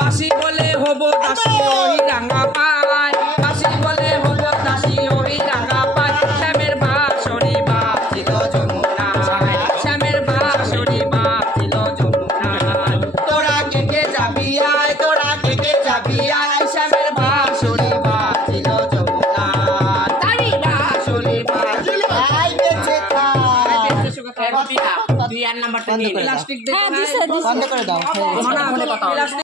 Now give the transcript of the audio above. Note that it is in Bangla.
বাসি বলে হবো দাসী ওই রাঙা পায়, বাসি বলে হবো দাসী ওই রাঙা পায়। শ্যামের বাঁশরি বাজিল যমুনায়, শ্যামের বাঁশরি বাজিল যমুনায়। তোরা কে কে যাবি আয়, তোরা কে কে যাবি আয়, শ্যামের বাঁশরি বাজিল যমুনায়। তারি বাঁশরি বাজিল আয় বেঁচে থাক। 2 নাম্বারটা নিয়ে প্লাস্টিক দেখো বন্ধ করে দাও।